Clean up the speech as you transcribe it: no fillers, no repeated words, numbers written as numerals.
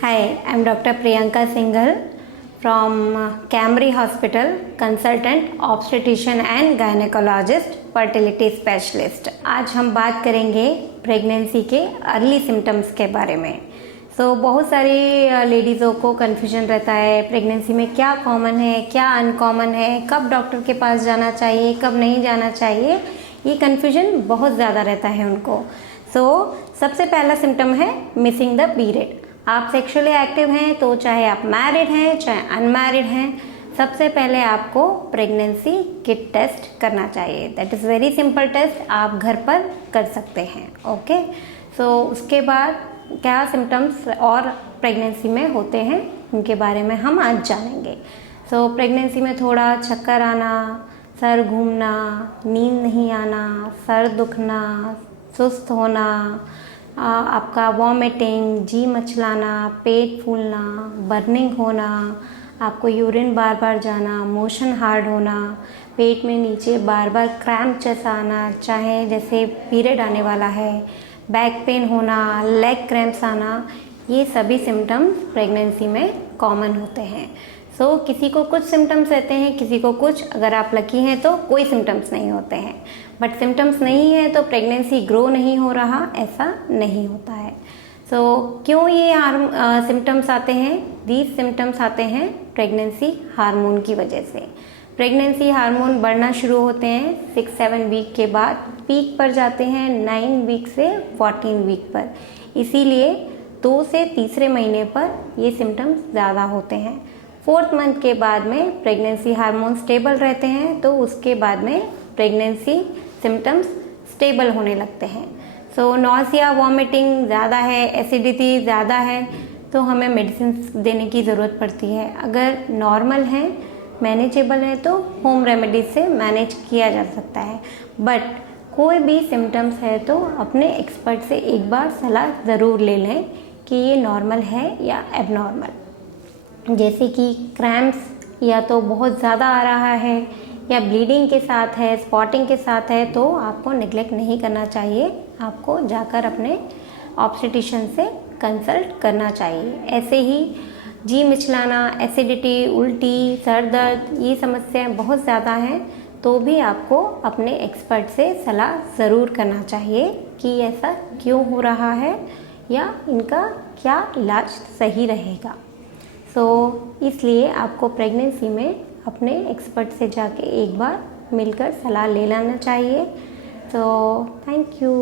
Hi, I'm Dr. Priyanka Singhal from Camry Hospital, consultant obstetrician and gynecologist, fertility specialist. आज हम बात करेंगे pregnancy के अर्ली सिम्टम्स के बारे में। बहुत सारी लेडीज़ों को कन्फ्यूजन रहता है प्रेगनेंसी में क्या कॉमन है, क्या अनकॉमन है, कब डॉक्टर के पास जाना चाहिए, कब नहीं जाना चाहिए। ये कन्फ्यूजन बहुत ज़्यादा रहता है उनको। सबसे पहला सिम्टम है मिसिंग द पीरियड। आप सेक्सुअली एक्टिव हैं तो चाहे आप मैरिड हैं चाहे अनमैरिड हैं, सबसे पहले आपको प्रेगनेंसी किट टेस्ट करना चाहिए। That is very simple test, आप घर पर कर सकते हैं। ओके, उसके बाद क्या सिम्टम्स और प्रेगनेंसी में होते हैं उनके बारे में हम आज जानेंगे। प्रेगनेंसी में थोड़ा चक्कर आना, सर घूमना, नींद नहीं आना, सर दुखना, सुस्त होना, आपका वॉमिटिंग, जी मचलाना, पेट फूलना, बर्निंग होना, आपको यूरिन बार बार जाना, मोशन हार्ड होना, पेट में नीचे बार बार क्रैम्प जैसा आना, चाहे जैसे पीरियड आने वाला है, बैक पेन होना, लेग क्रैम्प्स आना, ये सभी सिम्टम्स प्रेगनेंसी में कॉमन होते हैं। किसी को कुछ सिम्टम्स रहते हैं, किसी को कुछ। अगर आप लकी हैं तो कोई सिम्टम्स नहीं होते हैं, बट सिम्टम्स नहीं है तो प्रेगनेंसी ग्रो नहीं हो रहा, ऐसा नहीं होता है। क्यों ये सिम्टम्स आते हैं? दीज सिम्टम्स आते हैं प्रेगनेंसी हार्मोन की वजह से। प्रेगनेंसी हार्मोन बढ़ना शुरू होते हैं 6-7 वीक के बाद, पीक पर जाते हैं 9 वीक से 14 वीक पर। इसीलिए 2 से तीसरे महीने पर ये सिम्टम्स ज़्यादा होते हैं। 4th मंथ के बाद में प्रेगनेंसी हार्मोन स्टेबल रहते हैं, तो उसके बाद में प्रेगनेंसी सिम्टम्स स्टेबल होने लगते हैं। नॉसिया, वॉमिटिंग ज़्यादा है, एसिडिटी ज़्यादा है, तो हमें मेडिसिन देने की ज़रूरत पड़ती है। अगर नॉर्मल है, मैनेजेबल है, तो होम रेमेडी से मैनेज किया जा सकता है। बट कोई भी सिम्टम्स है तो अपने एक्सपर्ट से एक बार सलाह ज़रूर ले लें कि ये नॉर्मल है या एबनॉर्मल। जैसे कि क्रैम्प्स या तो बहुत ज़्यादा आ रहा है या ब्लीडिंग के साथ है, स्पॉटिंग के साथ है, तो आपको नेग्लेक्ट नहीं करना चाहिए। आपको जाकर अपने ऑब्स्टेट्रिशियन से कंसल्ट करना चाहिए। ऐसे ही जी मिचलाना, एसिडिटी, उल्टी, सर दर्द, ये समस्याएं बहुत ज़्यादा हैं, तो भी आपको अपने एक्सपर्ट से सलाह ज़रूर करना चाहिए कि ऐसा क्यों हो रहा है या इनका क्या इलाज सही रहेगा। इसलिए आपको प्रेगनेंसी में अपने एक्सपर्ट से जाके एक बार मिलकर सलाह ले लेना चाहिए। Thank you.